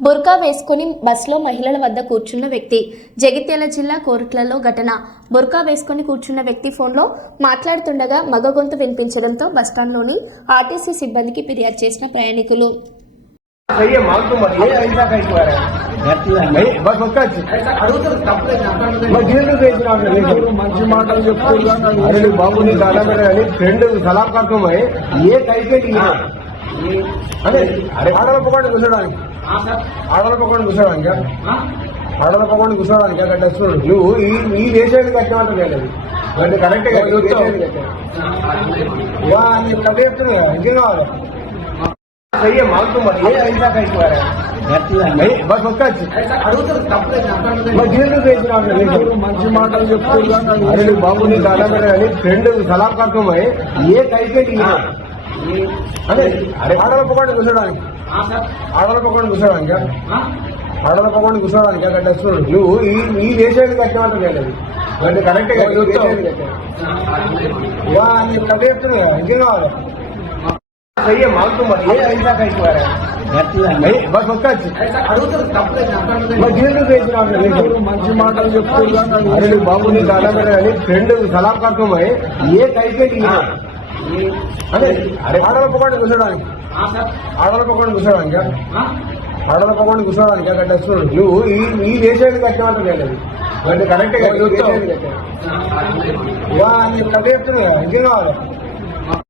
బుర్కా వేసుకుని బస్సులో మహిళల వద్ద కూర్చున్న వ్యక్తి. జగిత్యాల జిల్లా కోరుట్లలో ఘటన. బుర్కా వేసుకుని కూర్చున్న వ్యక్తి ఫోన్లో మాట్లాడుతుండగా మగ గొంతు వినిపించడంతో బస్టాండ్లోని ఆర్టీసీ సిబ్బందికి ఫిర్యాదు చేసిన ప్రయాణికులు. మంచి మాటలు చెప్తున్నారు బాబు నీ కానీ ఫ్రెండ్ సలాం కర్తమై ఏ కైకి అదే ఆడల పక్కన కూర్చోడానికి అక్కడ చూడు నువ్వు ఈ దేశానికి కట్టమంటే అంటే కరెక్ట్ గా చెప్తున్నా ఇంకేం కావాలి మాకు మరి ఐసా కైకి బస్ మంచి మాటలు చెప్తున్నారు బాబు నీ కానీ ఫ్రెండ్ సలాం కర్తమై ఏ కైకి అదే ఆడల పక్కన కూర్చోడానికి అక్కడ చూడు నువ్వు ఈ దేశానికి కట్టమంటే అంటే కరెక్ట్ గా చెప్తున్నా ఇంకేం కావాలి మాకు మరి ఐసా కైకి బస్ మంచి మాటలు చెప్తున్నారు బాబు నీ కానీ ఫ్రెండ్ సలాం కర్తమై ఏ కైకి అదే ఆడల పక్కన కూర్చోడానికి అక్కడ చూడు నువ్వు ఈ దేశానికి కట్టమంటే అంటే కరెక్ట్ గా చెప్తున్నా ఇంకేం కావాలి